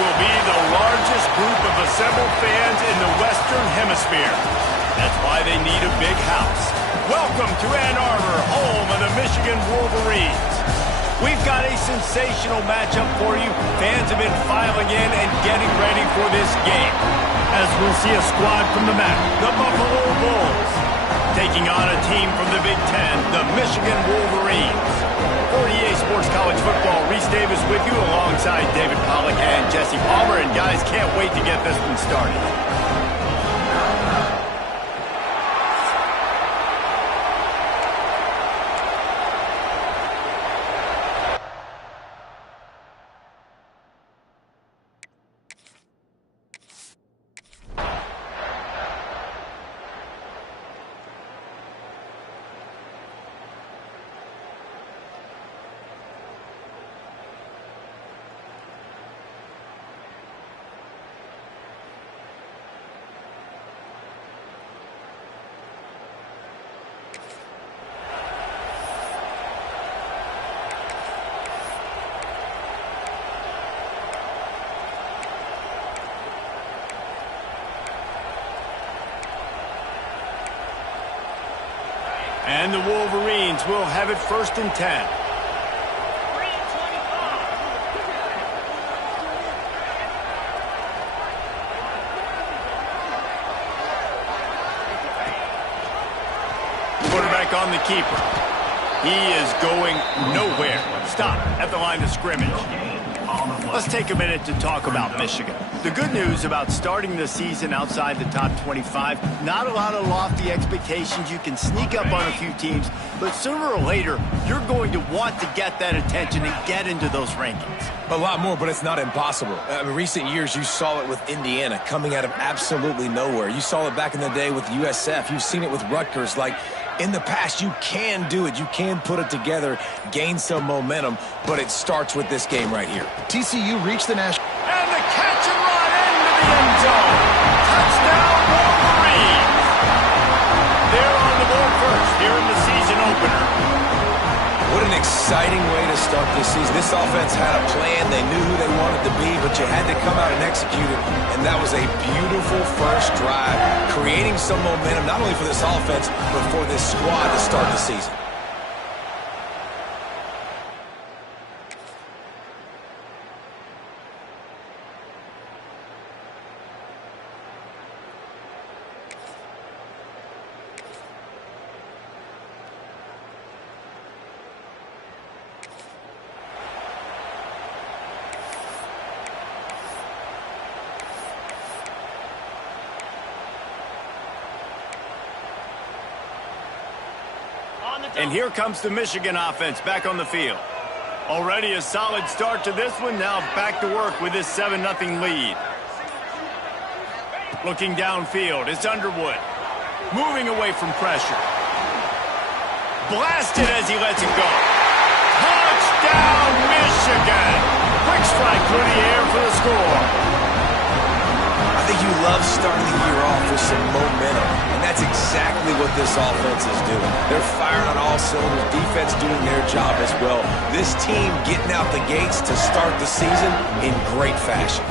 will be the largest group of assembled fans in the Western Hemisphere. That's why they need a big house. Welcome to Ann Arbor, home of the Michigan Wolverines. We've got a sensational matchup for you. Fans have been filing in and getting ready for this game. As we'll see a squad from the MAC, the Buffalo Bulls, taking on a team from the Big Ten, the Michigan Wolverines. For EA Sports College Football, Reese Davis with you alongside David Pollack and Jesse Palmer. And guys, can't wait to get this one started. And the Wolverines will have it 1st and 10. Quarterback on the keeper. He is going nowhere. Stop at the line of scrimmage. Let's take a minute to talk about Michigan. The good news about starting the season outside the top 25, not a lot of lofty expectations. You can sneak up on a few teams, but sooner or later, you're going to want to get that attention and get into those rankings. A lot more, but it's not impossible. In recent years, you saw it with Indiana coming out of absolutely nowhere. You saw it back in the day with USF. You've seen it with Rutgers. Like, in the past, you can do it. You can put it together, gain some momentum, but it starts with this game right here. TCU reached the national... And the catch and run into the end zone. Touchdown, Wolverines. They're on the board first here in the season opener. What an exciting way to start this season. This offense had a plan. They knew who they wanted to be, but you had to come out and execute it. And that was a beautiful first drive, creating some momentum, not only for this offense, but for this squad to start the season. And here comes the Michigan offense back on the field. Already a solid start to this one. Now back to work with this 7-0 lead. Looking downfield, it's Underwood. Moving away from pressure. Blasted as he lets it go. Touchdown, Michigan! Quick strike through the air for the score. I think you love starting the year off with some momentum, and that's exactly what this offense is doing. They're firing on all cylinders, defense doing their job as well. This team getting out the gates to start the season in great fashion.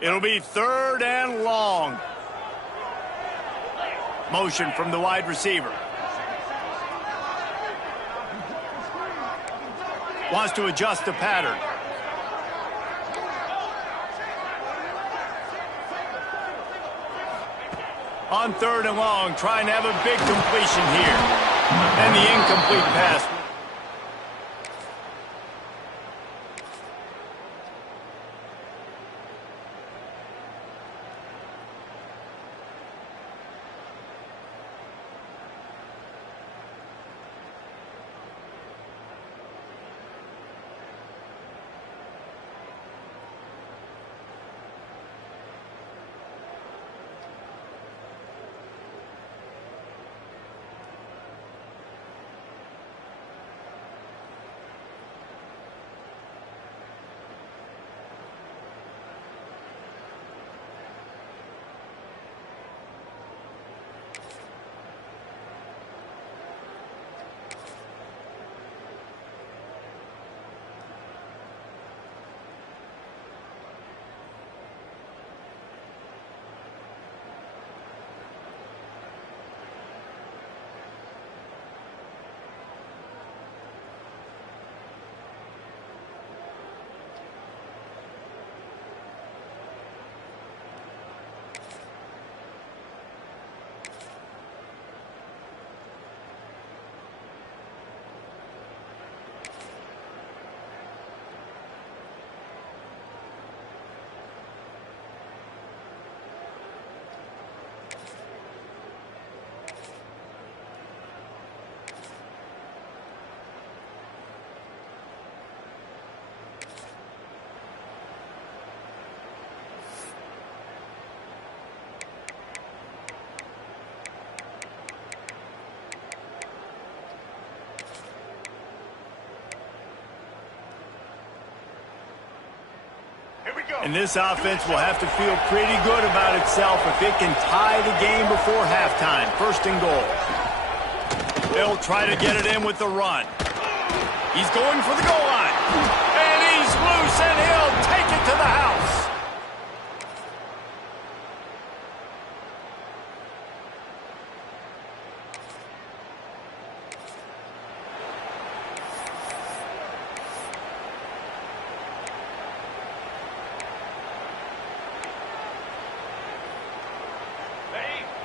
It'll be 3rd and long. Motion from the wide receiver. Wants to adjust the pattern. On 3rd and long, trying to have a big completion here. And the incomplete pass. And this offense will have to feel pretty good about itself if it can tie the game before halftime. 1st and goal. They'll try to get it in with the run. He's going for the goal line. And he's loose, and he'll take it to the house.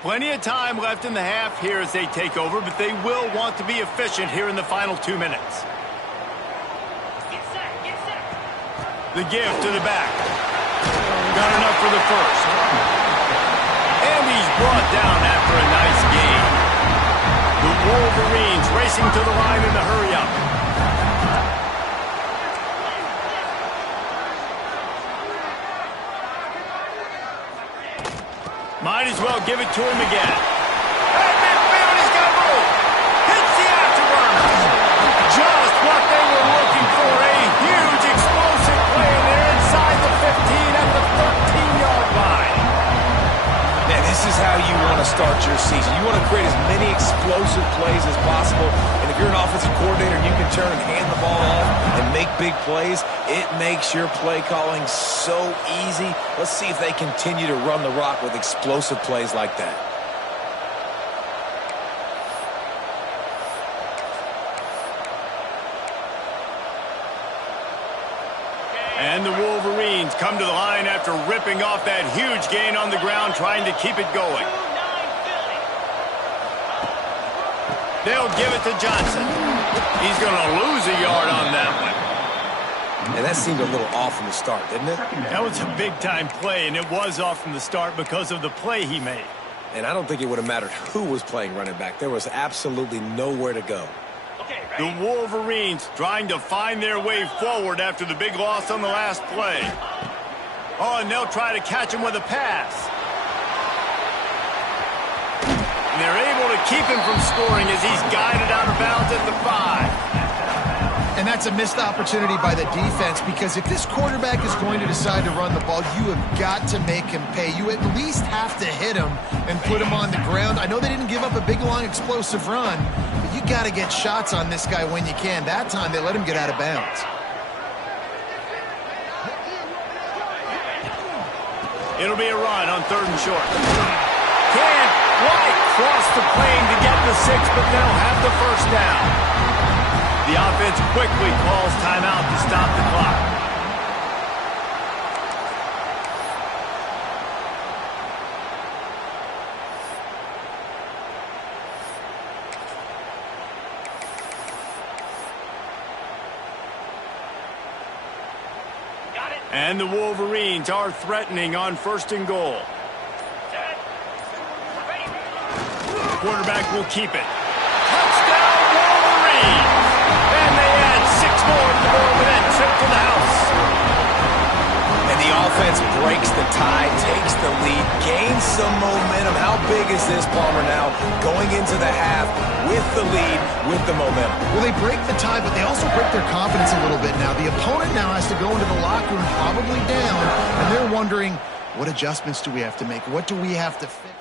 Plenty of time left in the half here as they take over, but they will want to be efficient here in the final 2 minutes. The give to the back. Got enough for the first. And he's brought down after a nice gain. The Wolverines racing to the line in the hurry-up. Might as well give it to him again. At midfield, he's got room. Hits the afterburners. Just what they were looking for. A huge explosive play in there inside the 15 at the 13-yard line. Man, this is how you want to start your season. You want to create as many explosive plays as possible. And if you're an offensive coordinator and you can turn and hand the ball off and make big plays, it makes your play calling so easy. Let's see if they continue to run the rock with explosive plays like that. And the Wolverines come to the line after ripping off that huge gain on the ground, trying to keep it going. They'll give it to Johnson. He's going to lose a yard on that one. And that seemed a little off from the start, didn't it? That was a big-time play, and it was off from the start because of the play he made. And I don't think it would have mattered who was playing running back. There was absolutely nowhere to go. The Wolverines trying to find their way forward after the big loss on the last play. Oh, and they'll try to catch him with a pass. And they're able to keep him from scoring as he's guided out of bounds at the 5. And that's a missed opportunity by the defense, because if this quarterback is going to decide to run the ball, you have got to make him pay. You at least have to hit him and put him on the ground. I know they didn't give up a big, long, explosive run, but you got to get shots on this guy when you can. That time, they let him get out of bounds. It'll be a run on 3rd and short. Can't quite cross the plane to get the 6, but they'll have the 1st down. The offense quickly calls timeout to stop the clock. And the Wolverines are threatening on 1st and goal. Quarterback will keep it. Touchdown, Wolverines! And they add 6 more to the board with that trip to the house. And the offense breaks the tie, takes the lead, gains some momentum. How big is this, Palmer, now? Going into the half with the lead, with the momentum. Well, they break the tie, but they also break their confidence a little bit now. The opponent now has to go into the locker room probably down, and they're wondering, what adjustments do we have to make? What do we have to fix?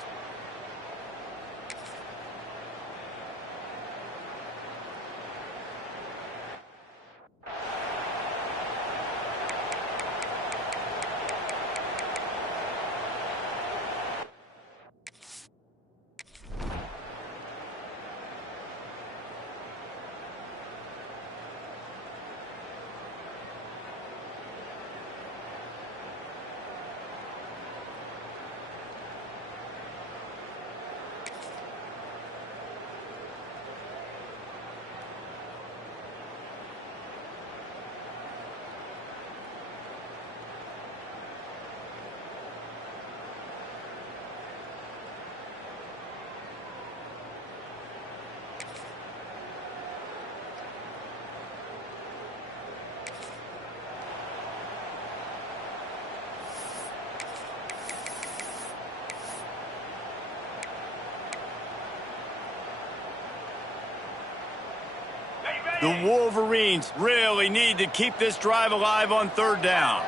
The Wolverines really need to keep this drive alive on 3rd down.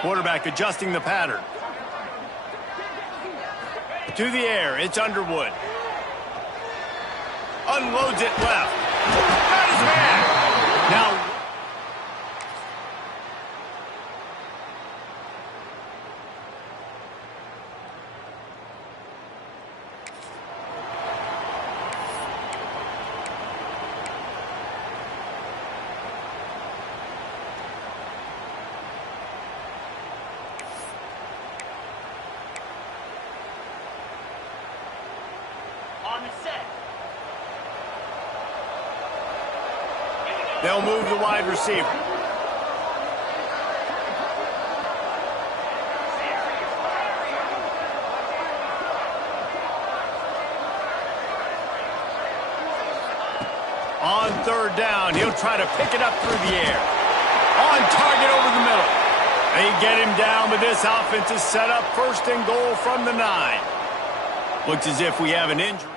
Quarterback adjusting the pattern. To the air, it's Underwood. Unloads it left. Got his man. Now... They'll move the wide receiver. On 3rd down, he'll try to pick it up through the air. On target over the middle. They get him down, but this offense is set up 1st and goal from the 9. Looks as if we have an injury.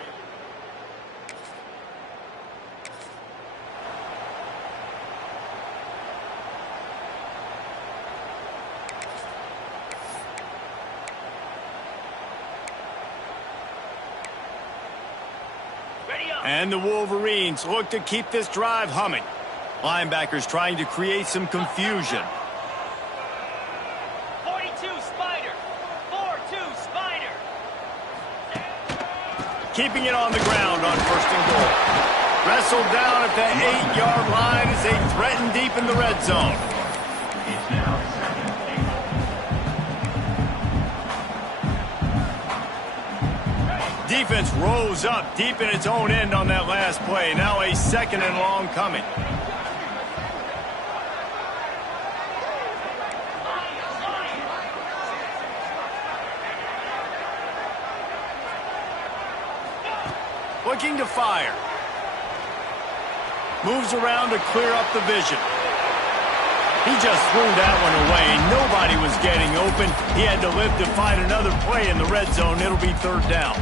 And the Wolverines look to keep this drive humming. Linebackers trying to create some confusion. 42 Spider. 4-2 Spider. Keeping it on the ground on 1st and goal. Wrestled down at the 8-yard line as they threaten deep in the red zone. Defense rose up deep in its own end on that last play. Now a 2nd and long coming. Looking to fire. Moves around to clear up the vision. He just threw that one away. Nobody was getting open. He had to live to fight another play in the red zone. It'll be 3rd down.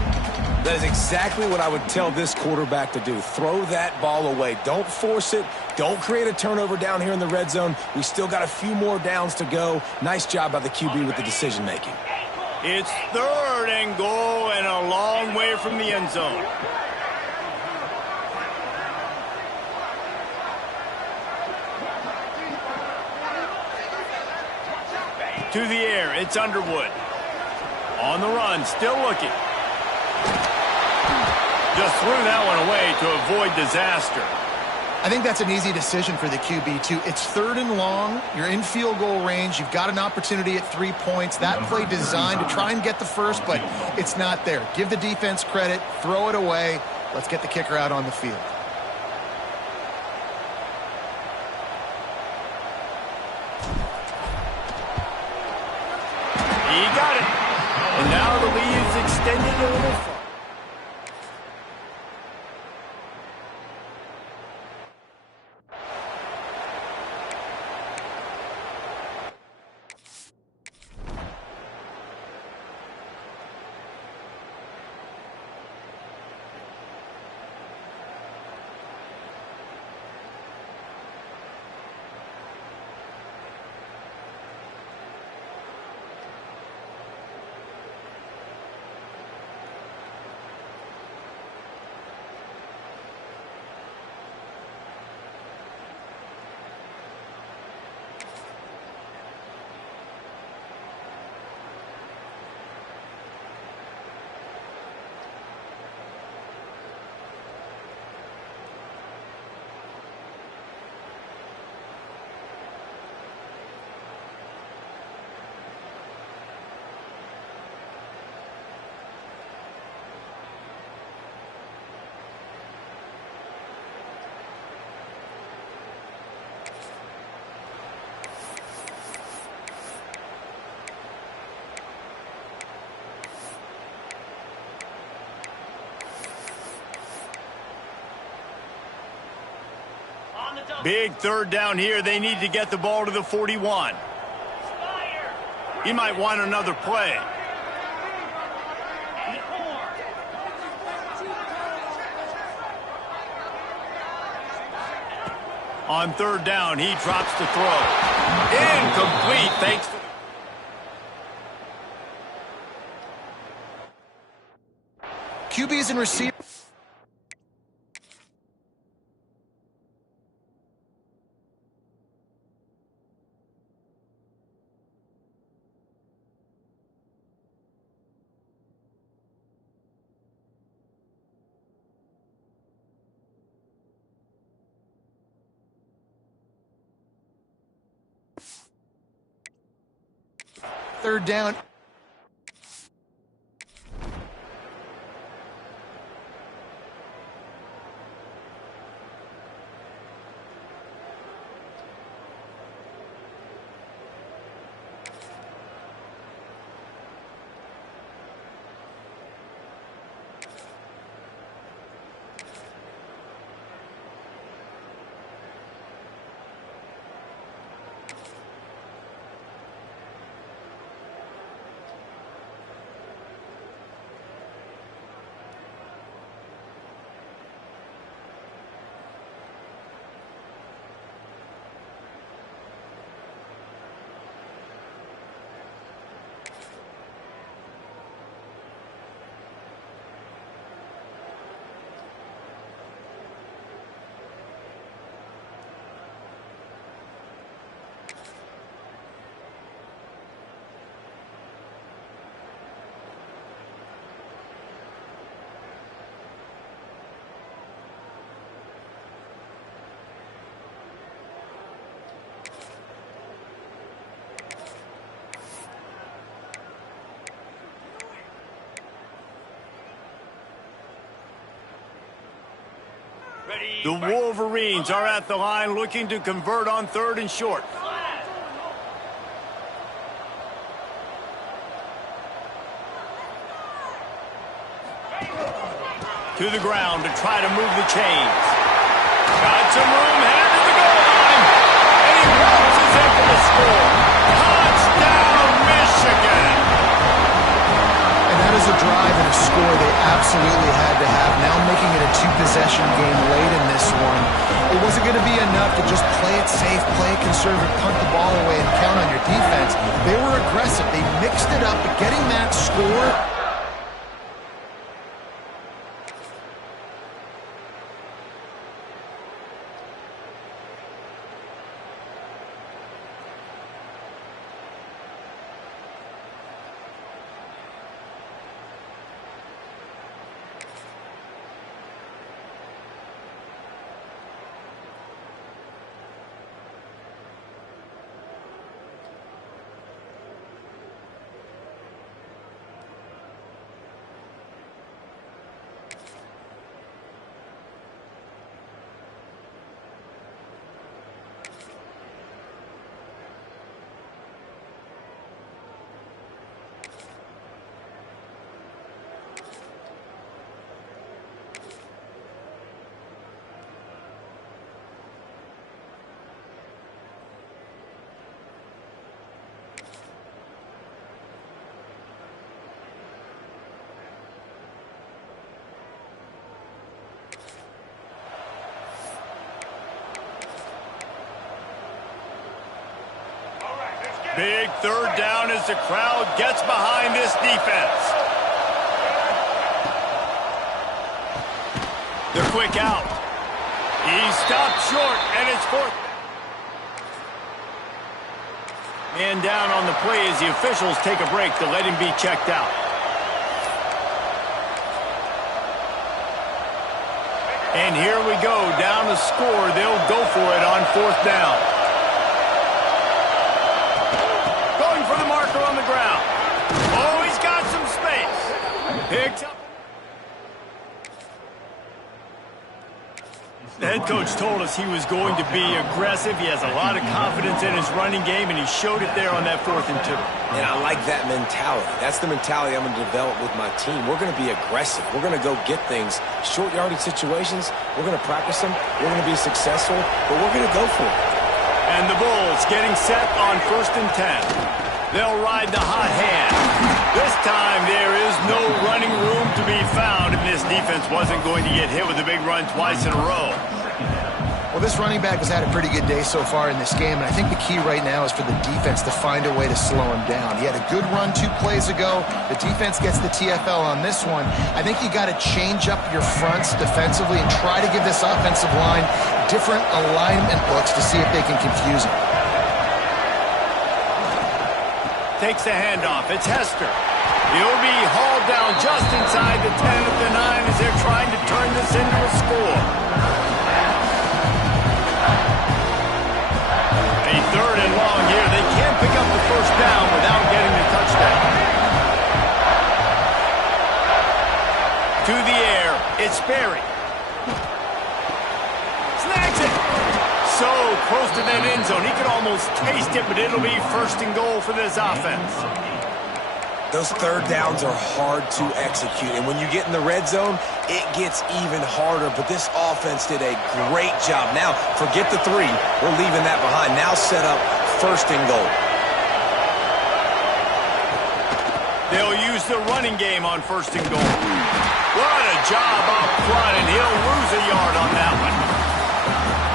That is exactly what I would tell this quarterback to do. Throw that ball away. Don't force it. Don't create a turnover down here in the red zone. We still got a few more downs to go. Nice job by the QB with the decision-making. It's 3rd and goal and a long way from the end zone. To the air, it's Underwood. On the run, still looking. Just threw that one away to avoid disaster. I think that's an easy decision for the QB, too. It's 3rd and long. You're in field goal range. You've got an opportunity at 3 points. That play designed to try and get the first, but it's not there. Give the defense credit. Throw it away. Let's get the kicker out on the field. He got it. And now the lead is extended a little further. Big 3rd down here. They need to get the ball to the 41. He might want another play. On 3rd down, he drops the throw. Incomplete, thanks to... QBs and receivers. Third down. The Wolverines are at the line looking to convert on 3rd and short. To the ground to try to move the chains. Got some room, headed to the goal line. And he bounces in for the score. Touchdown, Michigan! And that is a drive and a score they absolutely had to have. Now making it a 2-possession game late in this one. It wasn't going to be enough to just play it safe, play it conservative, punt the ball away, and count on your defense. They were aggressive. They mixed it up, but getting that score... Big third down as the crowd gets behind this defense. The quick out. He stopped short, and it's fourth. Man down on the play as the officials take a break to let him be checked out. And here we go, down to score. They'll go for it on fourth down. Going for the marker on the ground. Oh, he's got some space. Picked up. The head coach told us he was going to be aggressive. He has a lot of confidence in his running game, and he showed it there on that 4th and 2. And I like that mentality. That's the mentality I'm going to develop with my team. We're going to be aggressive. We're going to go get things. Short yardage situations, we're going to practice them. We're going to be successful, but we're going to go for it. And the Bulls getting set on 1st and 10. They'll ride the hot hand. This time there is no running room to be found, and this defense wasn't going to get hit with a big run twice in a row. Well, this running back has had a pretty good day so far in this game, and I think the key right now is for the defense to find a way to slow him down. He had a good run 2 plays ago. The defense gets the TFL on this one. I think you got to change up your fronts defensively and try to give this offensive line different alignment looks to see if they can confuse him. Takes the handoff. It's Hester. He'll be hauled down just inside the 10 of the 9 as they're trying to turn this into a score. A 3rd and long here. They can't pick up the 1st down without getting the touchdown. To the air. It's Sperry. Snags it. So close to that end zone. He could almost taste it, but it'll be 1st and goal for this offense. Those 3rd downs are hard to execute, and when you get in the red zone, it gets even harder, but this offense did a great job. Now, forget the 3. We're leaving that behind. Now set up 1st and goal. They'll use the running game on 1st and goal. What a job up front, and he'll lose a yard on that one.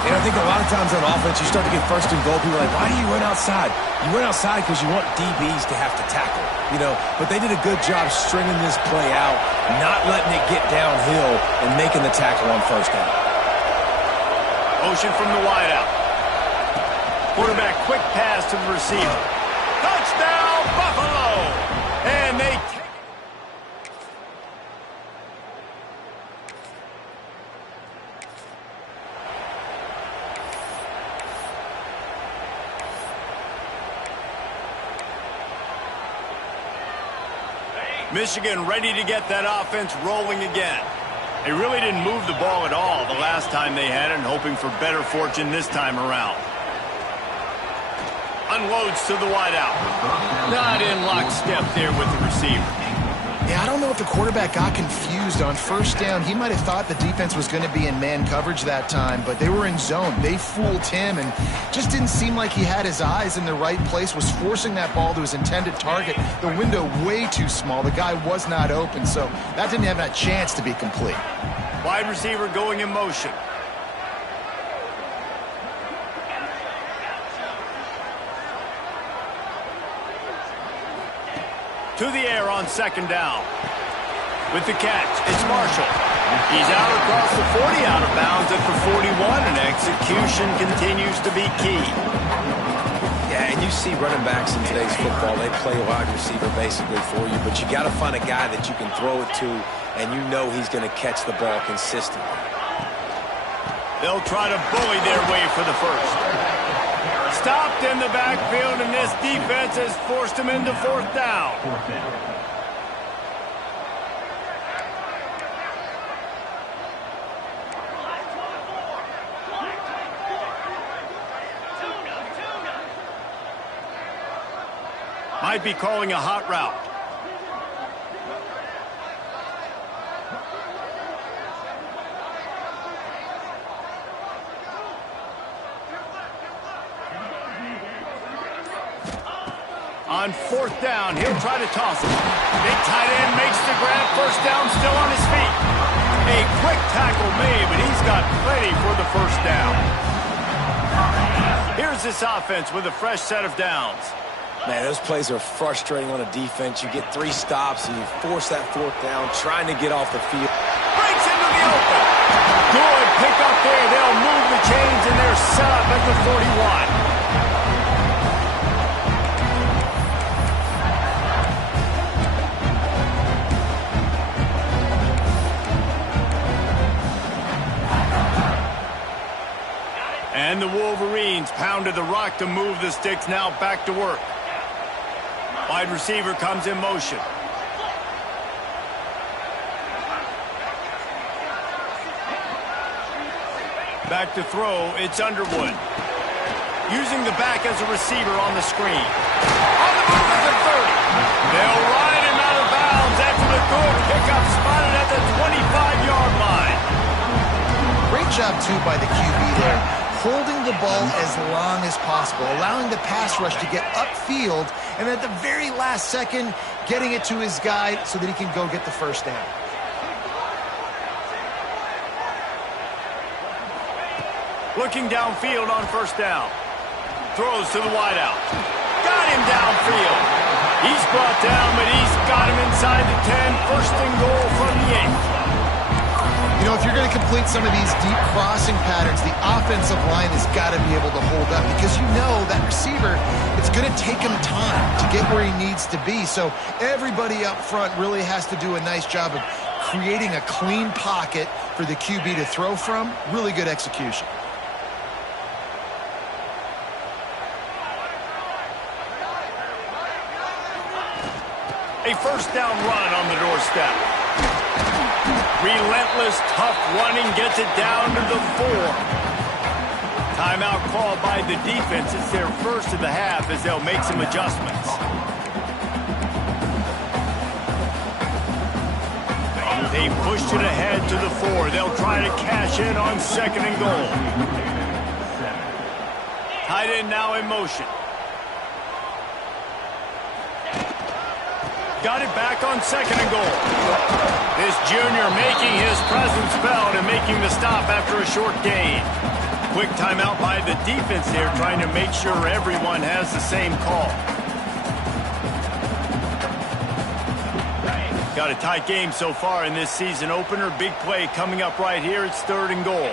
And I think a lot of times on offense, you start to get 1st and goal. People are like, why do you run outside? You run outside because you want DBs to have to tackle, you know. But they did a good job stringing this play out, not letting it get downhill, and making the tackle on 1st down. Motion from the wideout. Quarterback quick pass to the receiver. Touchdown, Buffalo! And they take it. Michigan ready to get that offense rolling again. They really didn't move the ball at all the last time they had it, and hoping for better fortune this time around. Unloads to the wideout. Not in lockstep there with the receiver. Yeah, I don't know if the quarterback got confused on 1st down. He might have thought the defense was going to be in man coverage that time, but they were in zone. They fooled him and just didn't seem like he had his eyes in the right place, was forcing that ball to his intended target. The window way too small. The guy was not open, so that didn't have a chance to be complete. Wide receiver going in motion. To the air on 2nd down. With the catch, it's Marshall. He's out across the 40, out of bounds at the 41, and execution continues to be key. Yeah, and you see running backs in today's football, they play wide receiver basically for you, but you got to find a guy that you can throw it to, and you know he's going to catch the ball consistently. They'll try to bully their way for the 1st. Stopped in the backfield, and this defense has forced him into 4th down. Might be calling a hot route. On 4th down, he'll try to toss it. Big tight end makes the grab. 1st down, still on his feet. A quick tackle made, but he's got plenty for the 1st down. Here's this offense with a fresh set of downs. Man, those plays are frustrating on a defense. You get 3 stops and you force that 4th down, trying to get off the field. Breaks into the open. Good pick up there. They'll move the chains, and they're set up at the 41. And the Wolverines pounded the rock to move the sticks, now back to work. Wide receiver comes in motion. Back to throw, it's Underwood. Using the back as a receiver on the screen. On the move at the 30. They'll ride him out of bounds after the good pickup spotted at the 25-yard line. Great job, too, by the QB there. Holding the ball as long as possible, allowing the pass rush to get upfield, and at the very last second, getting it to his guy so that he can go get the first down. Looking downfield on first down. Throws to the wideout. Got him downfield. He's brought down, but he's got him inside the 10. First and goal from the 8. You know, if you're going to complete some of these deep crossing patterns, the offensive line has got to be able to hold up because you know that receiver, it's going to take him time to get where he needs to be. So everybody up front really has to do a nice job of creating a clean pocket for the QB to throw from. Really good execution. A first down run on the doorstep. Relentless, tough running gets it down to the 4. Timeout called by the defense. It's their first of the half as they'll make some adjustments. They pushed it ahead to the 4. They'll try to cash in on 2nd and goal. Tight end now in motion. Got it back on 2nd and goal. This junior making his presence felt and making the stop after a short gain. Quick timeout by the defense there, trying to make sure everyone has the same call. Got a tight game so far in this season opener. Big play coming up right here. It's 3rd and goal.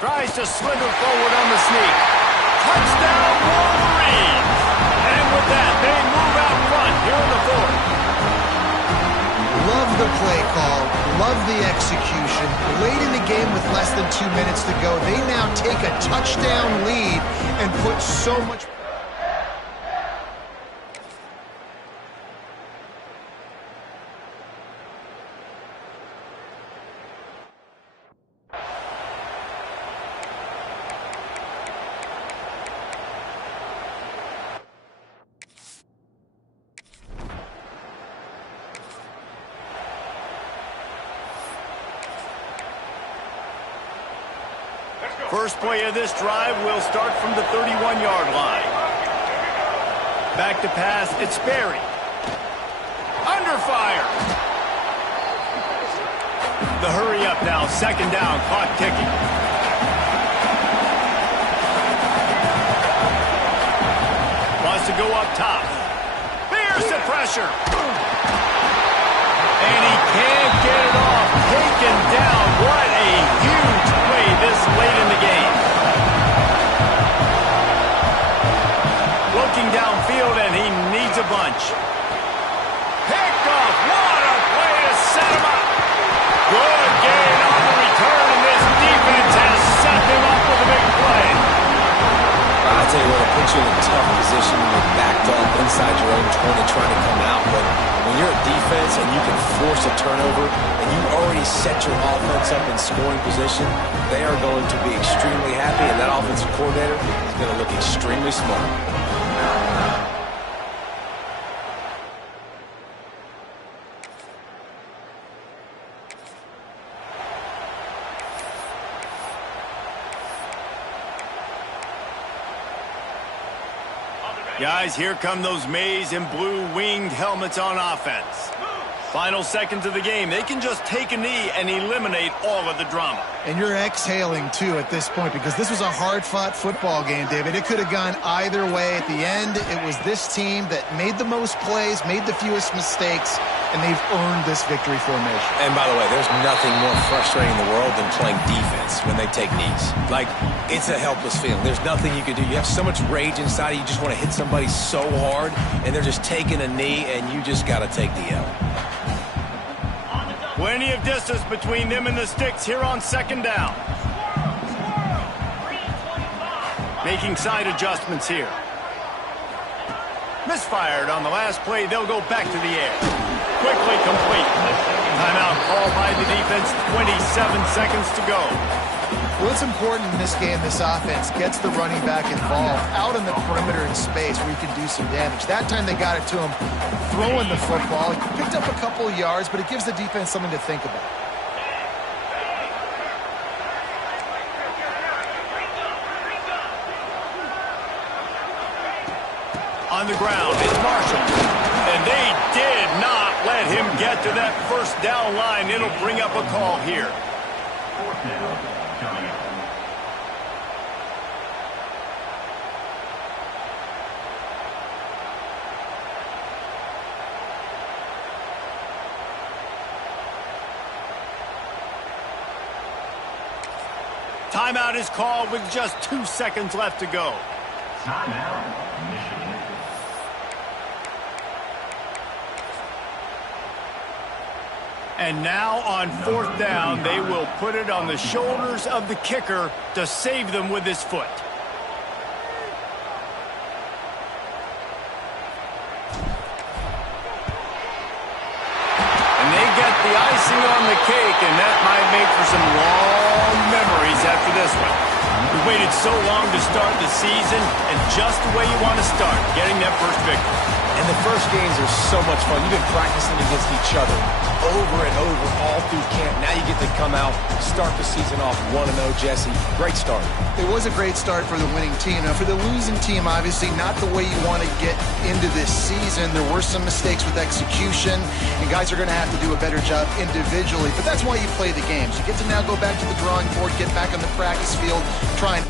Tries to slither forward on the sneak. Touchdown, Wolverines! And with that, they move out front here in the 4th. Love the play call. Love the execution. Late in the game with less than 2 minutes to go, they now take a touchdown lead and put so much... First play of this drive will start from the 31-yard line. Back to pass, it's Berry. Under fire. The hurry up now, 2nd down, clock ticking. Wants to go up top. There's the pressure. And he can't get it off. Taken down. What a huge play this late in the game. Looking downfield, and he needs a bunch. Picked off. What a play to set him up. Good gain on the return, and this defense has set him up with a big play. I'll tell you what, it puts you in a tough position when you're backed up inside your own 20 trying to come out. But when you're a defense and you can force a turnover and you already set your offense up in scoring position, they are going to be extremely happy, and that offensive coordinator is going to look extremely smart. Guys, here come those maize and blue winged helmets on offense. Final seconds of the game. They can just take a knee and eliminate all of the drama. And you're exhaling, too, at this point, because this was a hard-fought football game, David. It could have gone either way. At the end, it was this team that made the most plays, made the fewest mistakes, and they've earned this victory formation. And by the way, there's nothing more frustrating in the world than playing defense when they take knees. Like, it's a helpless feeling. There's nothing you can do. You have so much rage inside of you. You just want to hit somebody so hard, and they're just taking a knee, and you just got to take the L. Plenty of distance between them and the sticks here on second down. Making side adjustments here. Misfired on the last play. They'll go back to the air. Quickly complete. Timeout called by the defense. 27 seconds to go. Well, it's important in this game, this offense gets the running back involved out on the perimeter in space where he can do some damage. That time they got it to him throwing the football. He picked up a couple of yards, but it gives the defense something to think about. On the ground is Marshall. And they did not let him get to that first down line. It'll bring up a call here. Timeout is called with just 2 seconds left to go. Timeout, Michigan. And now on fourth down, they will put it on the shoulders of the kicker to save them with his foot. And they get the icing on the cake, and that might make for some long memories after this one. We waited so long to start the season, and just the way you want to start, getting that first victory. And the first games are so much fun. You've been practicing against each other over and over all through camp. Now you get to come out, start the season off 1-0, Jesse. Great start. It was a great start for the winning team. Now, for the losing team, obviously not the way you want to get into this season. There were some mistakes with execution, and guys are going to have to do a better job individually. But that's why you play the games. You get to now go back to the drawing board, get back on the practice field, try and